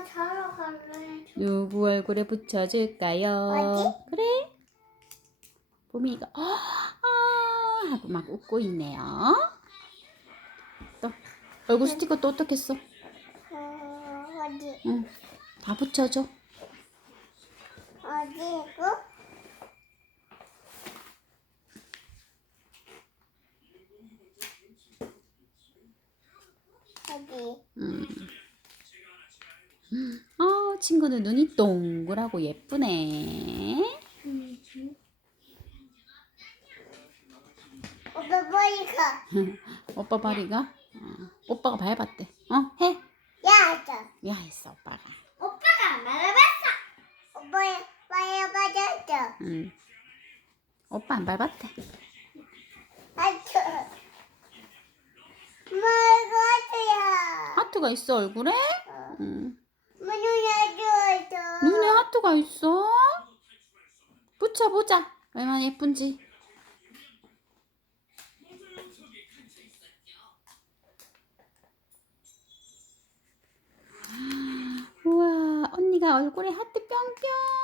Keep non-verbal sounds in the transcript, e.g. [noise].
엄마 자러 갈래. 누구 얼굴에 붙여줄까요? 어디? 그래. 봄이가 어, 아 하고 막 웃고 있네요. 또 얼굴 스티커 또 어떻게 써? 어, 어디? 응, 다 붙여줘. 어디고? 어디? 음. 아 친구는 눈이 동그랗고 예쁘네. 오빠 머리가. [laughs] 오빠 발이가 어, 오빠가 밟았대. 어 해. 야, 저. 야 했어 오빠가. 오빠가 말해봤어. 오빠 말해봤어. 응. 오빠 안 밟았대. 아저. 말고야. 하트가 있어 얼굴에? 응. 하트가 있어? 붙여보자. 얼마나 예쁜지. 우와, 언니가 얼굴에 하트 뿅뿅.